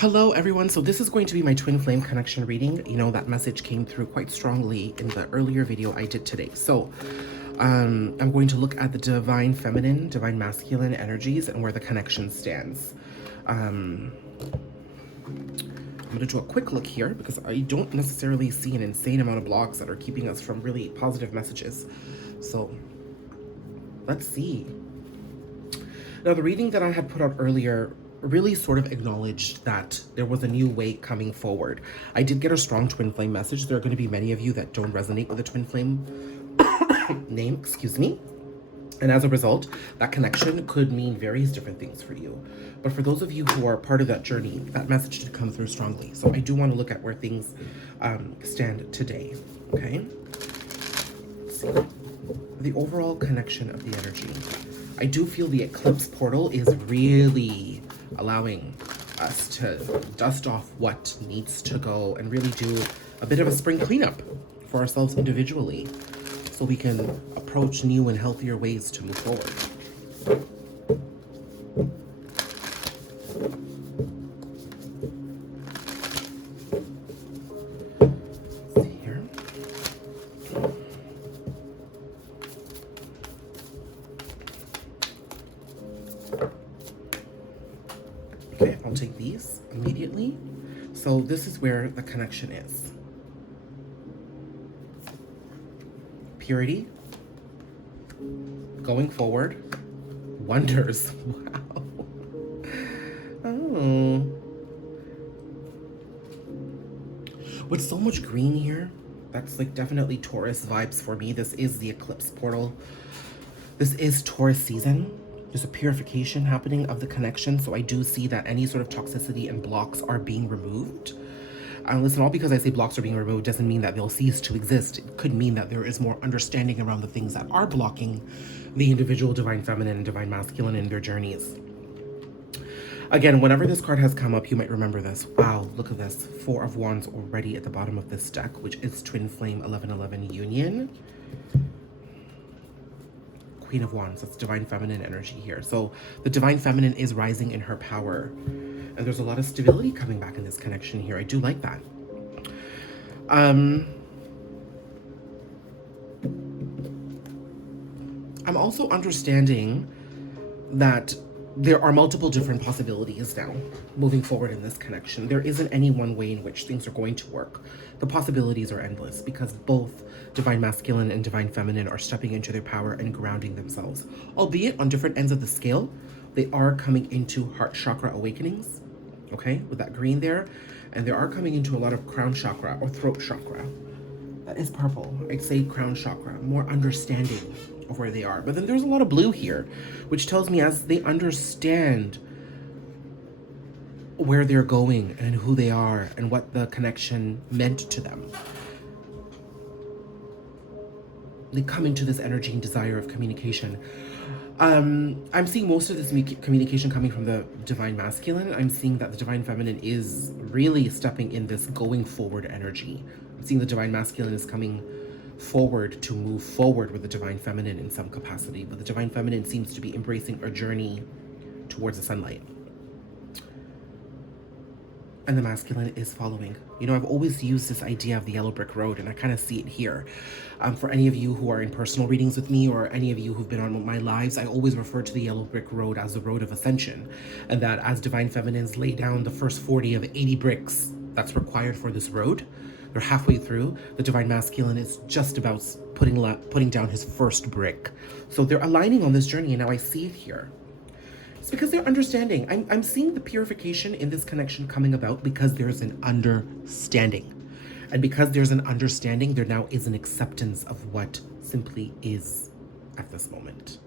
Hello everyone, so this is going to be my twin flame connection reading. You know, that message came through quite strongly in the earlier video I did today. So I'm going to look at the divine feminine, divine masculine energies and where the connection stands. I'm going to do a quick look here because I don't necessarily see an insane amount of blocks that are keeping us from really positive messages. So let's see. Now, the reading that I had put out earlier really sort of acknowledged that there was a new way coming forward. I did get a strong twin flame message. There are going to be many of you that don't resonate with the twin flame name, excuse me. And as a result, that connection could mean various different things for you. But for those of you who are part of that journey, that message did come through strongly. So I do want to look at where things stand today, okay? Let's see. The overall connection of the energy. I do feel the eclipse portal is really allowing us to dust off what needs to go and really do a bit of a spring cleanup for ourselves individually so we can approach new and healthier ways to move forward. Okay, I'll take these immediately. So this is where the connection is. Purity, going forward, wonders. Wow. Oh. With so much green here, that's like definitely Taurus vibes for me. This is the eclipse portal. This is Taurus season. There's a purification happening of the connection, so I do see that any sort of toxicity and blocks are being removed. Listen, all because I say blocks are being removed doesn't mean that they'll cease to exist. It could mean that there is more understanding around the things that are blocking the individual divine feminine and divine masculine in their journeys. Again, whenever this card has come up, you might remember this. Wow, look at this. 4 of Wands already at the bottom of this deck, which is Twin Flame 1111 Union. Queen of Wands, that's divine feminine energy here. So the divine feminine is rising in her power. And there's a lot of stability coming back in this connection here. I do like that. I'm also understanding that there are multiple different possibilities now moving forward in this connection. There isn't any one way in which things are going to work. The possibilities are endless because both divine masculine and divine feminine are stepping into their power and grounding themselves. Albeit on different ends of the scale, they are coming into heart chakra awakenings, okay, with that green there. And they are coming into a lot of crown chakra or throat chakra. That is purple. I'd say crown chakra, more understanding of where they are. But then there's a lot of blue here, which tells me as they understand where they're going and who they are and what the connection meant to them, they come into this energy and desire of communication. I'm seeing most of this communication coming from the divine masculine. I'm seeing that the divine feminine is really stepping in this going forward energy. I'm seeing the divine masculine is coming forward to move forward with the divine feminine in some capacity, but the divine feminine seems to be embracing a journey towards the sunlight. And the masculine is following. You know, I've always used this idea of the yellow brick road, and I kind of see it here. For any of you who are in personal readings with me, or any of you who've been on my lives, I always refer to the yellow brick road as the road of ascension. And that as divine feminines lay down the first 40 of 80 bricks that's required for this road, they're halfway through. The divine masculine is just about putting down his first brick. So they're aligning on this journey, and now I see it here. It's because they're understanding. I'm seeing the purification in this connection coming about because there's an understanding. And because there's an understanding, there now is an acceptance of what simply is at this moment.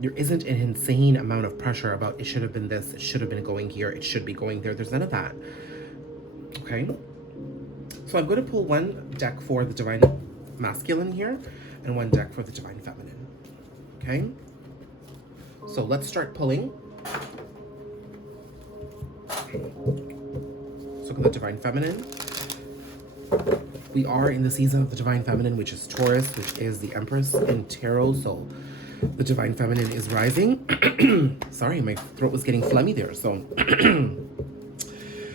There isn't an insane amount of pressure about it should have been this, it should have been going here, it should be going there. There's none of that. Okay? So I'm going to pull one deck for the divine masculine here and one deck for the divine feminine. Okay? So let's start pulling. Let's look at the divine feminine. We are in the season of the divine feminine, which is Taurus, which is the Empress in Tarot. So the divine feminine is rising. Sorry, my throat was getting phlegmy there. So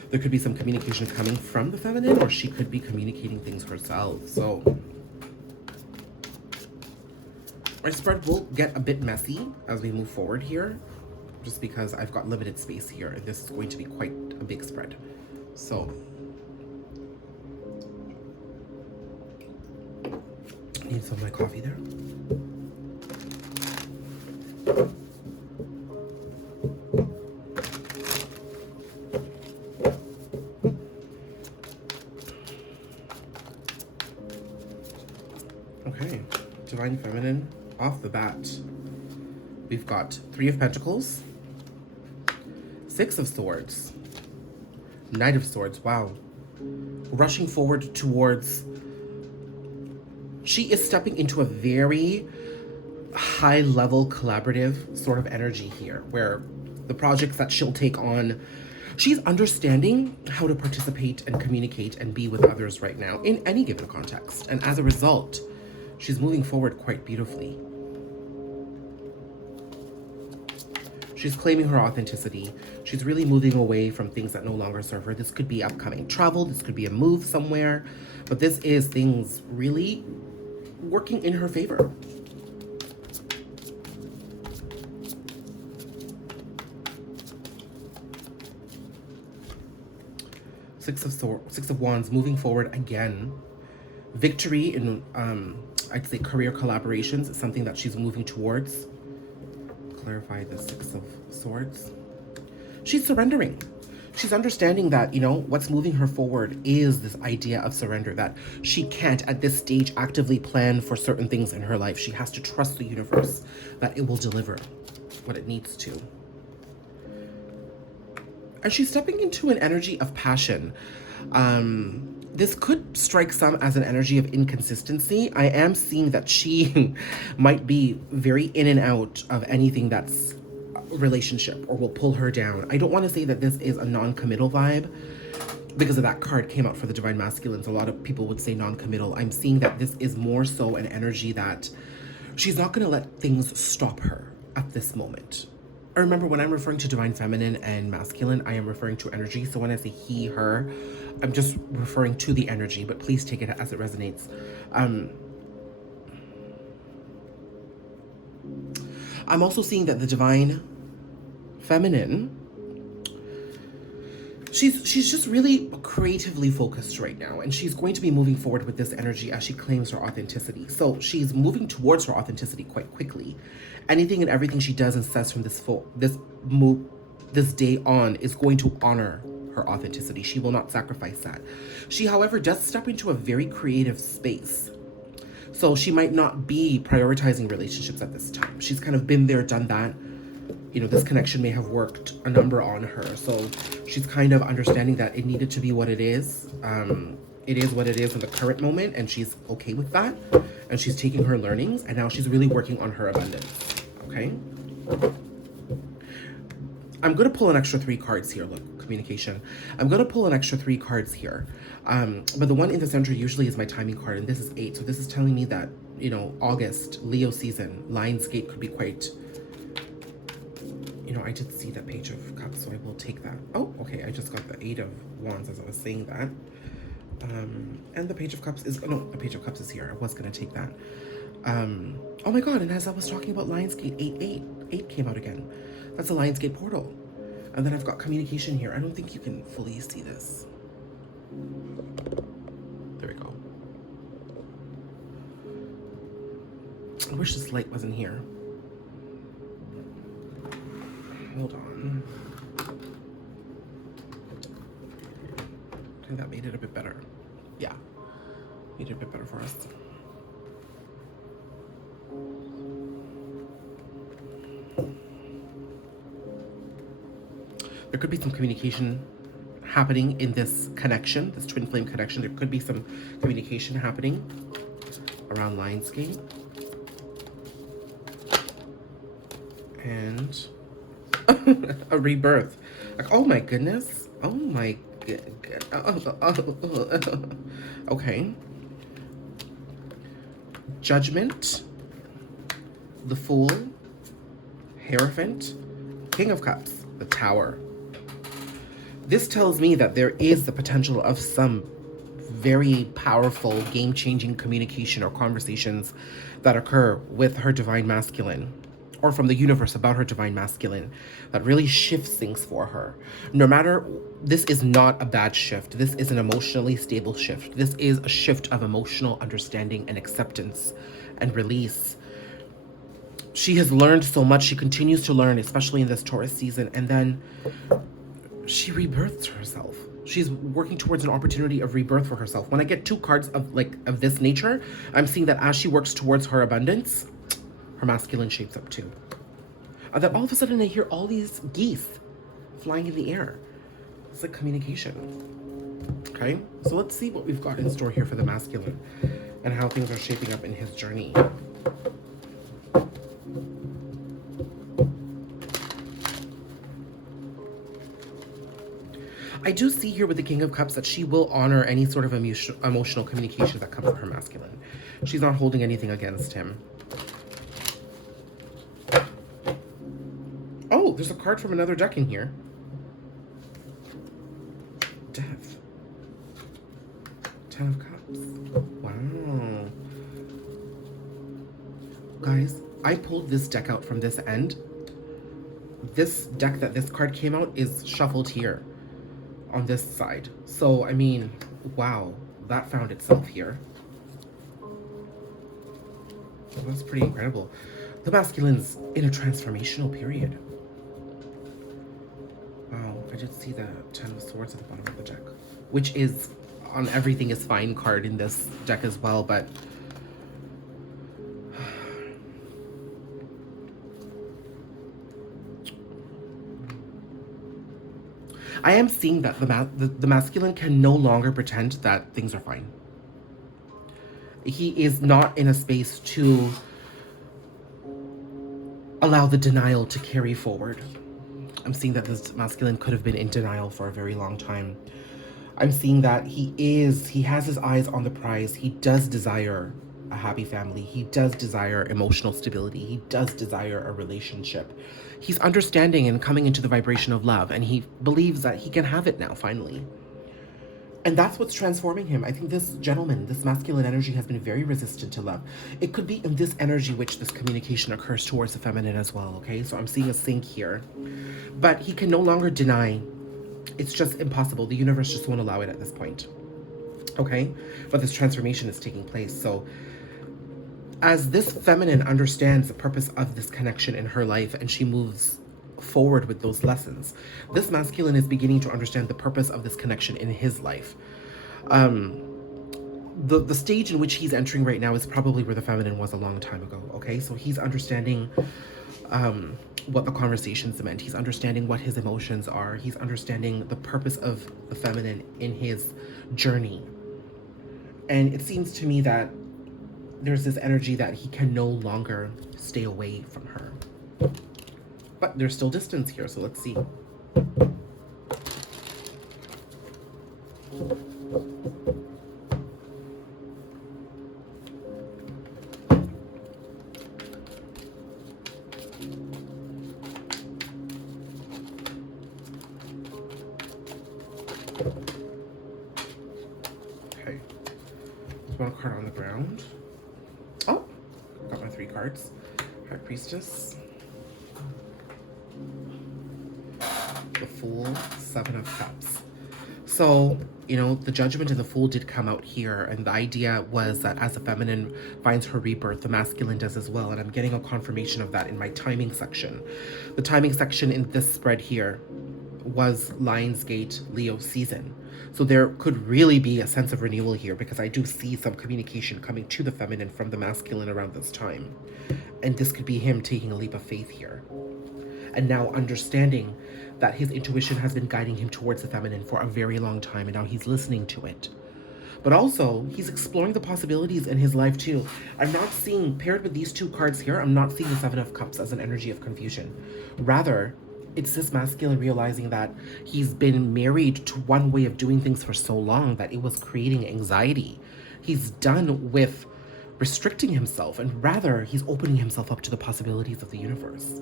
There could be some communication coming from the feminine, or she could be communicating things herself. So my spread will get a bit messy as we move forward here, just because I've got limited space here, and this is going to be quite a big spread. So I need some of my coffee there. Okay, Divine Feminine, off the bat, we've got 3 of Pentacles, 6 of Swords, Knight of Swords, wow. Rushing forward towards, she is stepping into a very high level collaborative sort of energy here, where the projects that she'll take on, she's understanding how to participate and communicate and be with others right now in any given context. And as a result, she's moving forward quite beautifully. She's claiming her authenticity. She's really moving away from things that no longer serve her. This could be upcoming travel. This could be a move somewhere. But this is things really working in her favor. Six of Wands, moving forward again. Victory in, I'd say, career collaborations is something that she's moving towards. Clarify the 6 of Swords. She's surrendering. She's understanding that, you know, what's moving her forward is this idea of surrender, that she can't at this stage actively plan for certain things in her life. She has to trust the universe that it will deliver what it needs to. And she's stepping into an energy of passion. This could strike some as an energy of inconsistency. I am seeing that she might be very in and out of anything that's a relationship or will pull her down. I don't want to say that this is a non-committal vibe, because of that card came out for the Divine Masculines. A lot of people would say non-committal. I'm seeing that this is more so an energy that she's not going to let things stop her at this moment. I remember when I'm referring to Divine Feminine and Masculine, I am referring to energy. So when I say he, her, I'm just referring to the energy, but please take it as it resonates. I'm also seeing that the Divine Feminine, she's just really creatively focused right now, and she's going to be moving forward with this energy as she claims her authenticity. So she's moving towards her authenticity quite quickly. Anything and everything she does and says from this day on is going to honor her authenticity. She will not sacrifice that. She, however, does step into a very creative space. So she might not be prioritizing relationships at this time. She's kind of been there, done that. You know, this connection may have worked a number on her. So she's kind of understanding that it needed to be what it is. It is what it is in the current moment, and she's okay with that. And she's taking her learnings, and now she's really working on her abundance. Okay? I'm going to pull an extra 3 cards here. Look, communication. I'm going to pull an extra 3 cards here. But the one in the center usually is my timing card, and this is 8. So this is telling me that, you know, August, Leo season, Lionsgate could be quite... You know, I did see that Page of Cups, so I will take that. Oh, okay, I just got the 8 of Wands as I was saying that. And the Page of Cups is... No, the Page of Cups is here. I was going to take that. Oh my god, and as I was talking about Lionsgate, 8 came out again. That's a Lionsgate portal. And then I've got communication here. I don't think you can fully see this. There we go. I wish this light wasn't here. Hold on. I think that made it a bit better. Yeah. Made it a bit better for us. There could be some communication happening in this connection, this twin flame connection. There could be some communication happening around Lionsgate. And a rebirth. Like, oh my goodness. Oh my god. Okay. Judgment. The Fool. Hierophant. King of Cups. The Tower. This tells me that there is the potential of some very powerful, game-changing communication or conversations that occur with her divine masculine, or from the universe about her divine masculine, that really shifts things for her. No matter, this is not a bad shift. This is an emotionally stable shift. This is a shift of emotional understanding and acceptance and release. She has learned so much. She continues to learn, especially in this Taurus season. And then she rebirths herself. She's working towards an opportunity of rebirth for herself. When I get two cards of this nature, I'm seeing that as she works towards her abundance, her masculine shapes up too. And then all of a sudden I hear all these geese flying in the air. It's like communication. Okay, so let's see what we've got in store here for the masculine and how things are shaping up in his journey. I do see here with the King of Cups that she will honor any sort of emotional communication that comes from her masculine. She's not holding anything against him. Oh, there's a card from another deck in here. Death. 10 of Cups. Wow. Guys, I pulled this deck out from this end. This deck that this card came out is shuffled here on this side. So, I mean, wow, that found itself here. That's pretty incredible. The masculine's in a transformational period. Wow, I did see the 10 of Swords at the bottom of the deck, which is on Everything is Fine card in this deck as well, but I am seeing that the masculine can no longer pretend that things are fine. He is not in a space to allow the denial to carry forward. I'm seeing that this masculine could have been in denial for a very long time. I'm seeing that he has his eyes on the prize. He does desire a happy family. He does desire emotional stability. He does desire a relationship. He's understanding and coming into the vibration of love, and he believes that he can have it now, finally. And that's what's transforming him. I think this gentleman, this masculine energy, has been very resistant to love. It could be in this energy which this communication occurs towards the feminine as well, okay? So I'm seeing a sync here. But he can no longer deny. It's just impossible. The universe just won't allow it at this point, okay? But this transformation is taking place. So as this feminine understands the purpose of this connection in her life and she moves forward with those lessons, this masculine is beginning to understand the purpose of this connection in his life. The stage in which he's entering right now is probably where the feminine was a long time ago, okay? So he's understanding what the conversations meant. He's understanding what his emotions are. He's understanding the purpose of the feminine in his journey. And it seems to me that there's this energy that he can no longer stay away from her. But there's still distance here, so let's see. Okay. There's one card on the ground. Oh, got my 3 cards. High Priestess. The Fool, 7 of Cups. So, you know, the Judgment and the Fool did come out here, and the idea was that as the feminine finds her rebirth, the masculine does as well, and I'm getting a confirmation of that in my timing section. The timing section in this spread here was Lionsgate Leo season. So there could really be a sense of renewal here, because I do see some communication coming to the feminine from the masculine around this time. And this could be him taking a leap of faith here. And now understanding that his intuition has been guiding him towards the feminine for a very long time, and now he's listening to it. But also, he's exploring the possibilities in his life too. I'm not seeing, paired with these 2 cards here, I'm not seeing the 7 of Cups as an energy of confusion. Rather, it's this masculine realizing that he's been married to one way of doing things for so long that it was creating anxiety. He's done with restricting himself, and rather, he's opening himself up to the possibilities of the universe.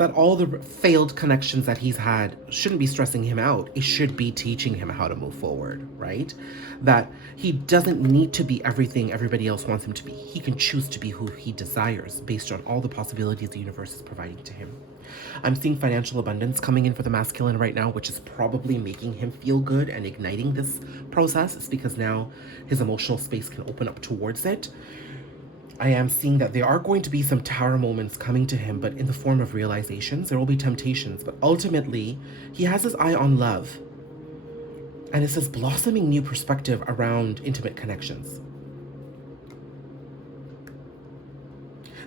that all the failed connections that he's had shouldn't be stressing him out. It should be teaching him how to move forward, right? That he doesn't need to be everything everybody else wants him to be. He can choose to be who he desires based on all the possibilities the universe is providing to him. I'm seeing financial abundance coming in for the masculine right now, which is probably making him feel good and igniting this process. It's because now his emotional space can open up towards it. I am seeing that there are going to be some tower moments coming to him, but in the form of realizations. There will be temptations, but ultimately, he has his eye on love. And it's this blossoming new perspective around intimate connections.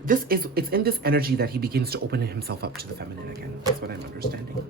It's in this energy that he begins to open himself up to the feminine again. That's what I'm understanding.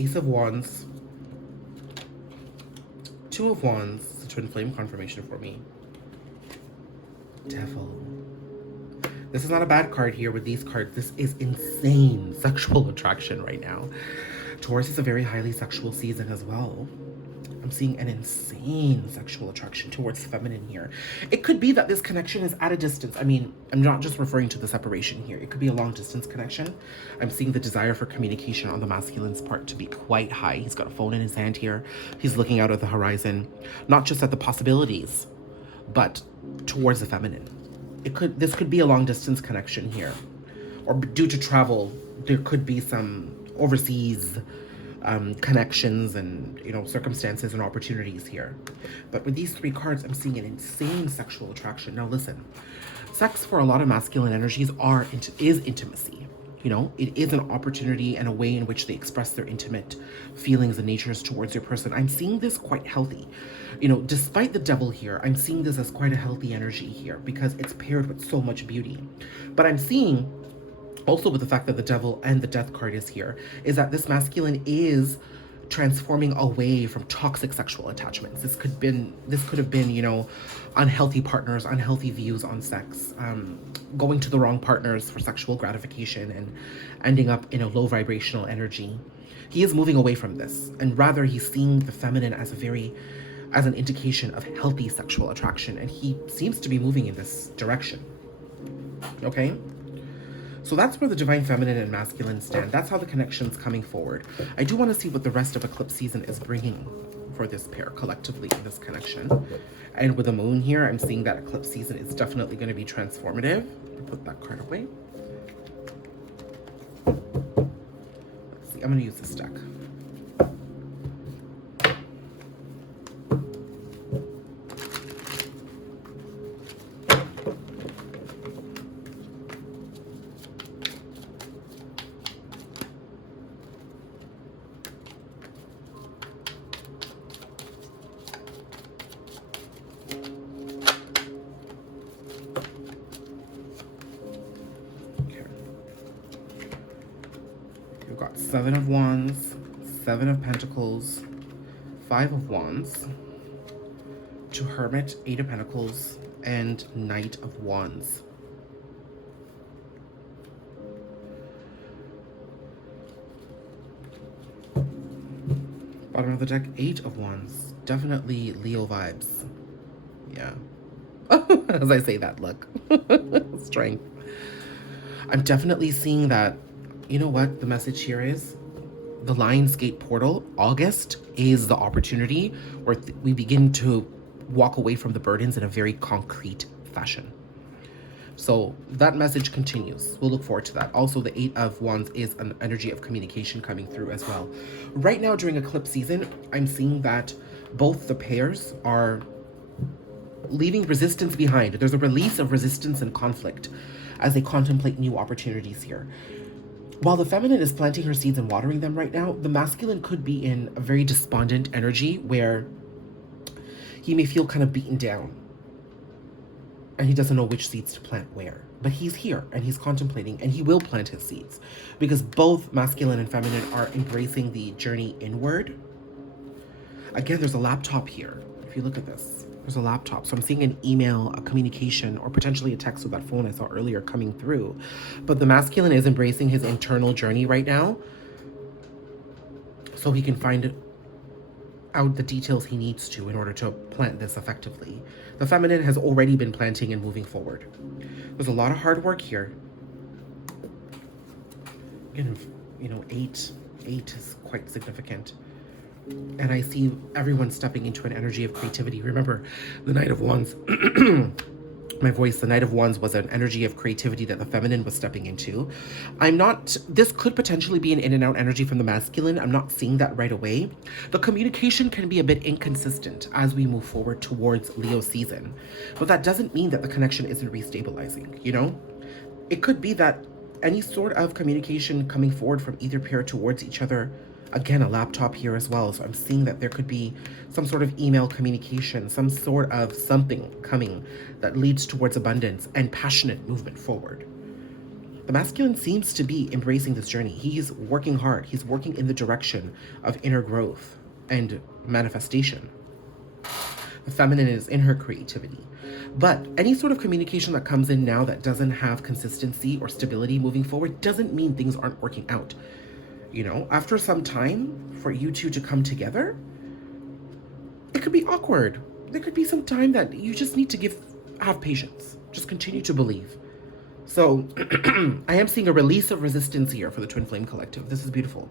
Ace of Wands, Two of Wands, the twin flame confirmation for me. Devil. This is not a bad card here with these cards. This is insane sexual attraction right now. Taurus is a very highly sexual season as well. I'm seeing an insane sexual attraction towards feminine here. It could be that this connection is at a distance. I mean, I'm not just referring to the separation here. It could be a long distance connection. I'm seeing the desire for communication on the masculine's part to be quite high. He's got a phone in his hand here. He's looking out at the horizon, not just at the possibilities, but towards the feminine. This could be a long distance connection here. Or due to travel, there could be some overseas connections and, you know, circumstances and opportunities here. But with these three cards, I'm seeing an insane sexual attraction. Now listen, sex for a lot of masculine energies is intimacy. You know, it is an opportunity and a way in which they express their intimate feelings and natures towards your person. I'm seeing this quite healthy. You know, despite the devil here, I'm seeing this as quite a healthy energy here because it's paired with so much beauty. But I'm seeing also with the fact that the devil and the death card is here, is that this masculine is transforming away from toxic sexual attachments. This could have been, you know, unhealthy partners, unhealthy views on sex, going to the wrong partners for sexual gratification and ending up in a low vibrational energy. He is moving away from this, and rather he's seeing the feminine as an indication of healthy sexual attraction, and he seems to be moving in this direction. Okay? So that's where the divine feminine and masculine stand. That's how the connection's coming forward. I do want to see what the rest of eclipse season is bringing for this pair collectively in this connection. And with the moon here, I'm seeing that eclipse season is definitely going to be transformative. Put that card away. Let's see, I'm going to use this deck. Seven of Wands, Seven of Pentacles, Five of Wands, to Hermit, Eight of Pentacles, and Knight of Wands. Bottom of the deck, Eight of Wands. Definitely Leo vibes. Yeah. As I say that, look. Strength. I'm definitely seeing that. You know what the message here is? The Lionsgate portal, August, is the opportunity where we begin to walk away from the burdens in a very concrete fashion. So that message continues. We'll look forward to that. Also, the Eight of Wands is an energy of communication coming through as well. Right now, during eclipse season, I'm seeing that both the pairs are leaving resistance behind. There's a release of resistance and conflict as they contemplate new opportunities here. While the feminine is planting her seeds and watering them right now, the masculine could be in a very despondent energy where he may feel kind of beaten down and he doesn't know which seeds to plant where. But he's here and he's contemplating, and he will plant his seeds because both masculine and feminine are embracing the journey inward. Again, there's a laptop here. If you look at this, there's a laptop. So I'm seeing an email, a communication, or potentially a text with that phone I saw earlier coming through. But the masculine is embracing his internal journey right now so he can find out the details he needs to in order to plant this effectively. The feminine has already been planting and moving forward. There's a lot of hard work here. You know, eight is quite significant. And I see everyone stepping into an energy of creativity. Remember, the Knight of Wands, the Knight of Wands was an energy of creativity that the feminine was stepping into. This could potentially be an in and out energy from the masculine. I'm not seeing that right away. The communication can be a bit inconsistent as we move forward towards Leo season. But that doesn't mean that the connection isn't restabilizing, you know? It could be that any sort of communication coming forward from either pair towards each other. Again, a laptop here as well. So I'm seeing that there could be some sort of email communication, some sort of something coming that leads towards abundance and passionate movement forward. The masculine seems to be embracing this journey. He's working hard. He's working in the direction of inner growth and manifestation. The feminine is in her creativity. But any sort of communication that comes in now that doesn't have consistency or stability moving forward doesn't mean things aren't working out. You know, after some time for you two to come together, it could be awkward. There could be some time that you just need to have patience. Just continue to believe. So I am seeing a release of resistance here for the Twin Flame Collective. This is beautiful.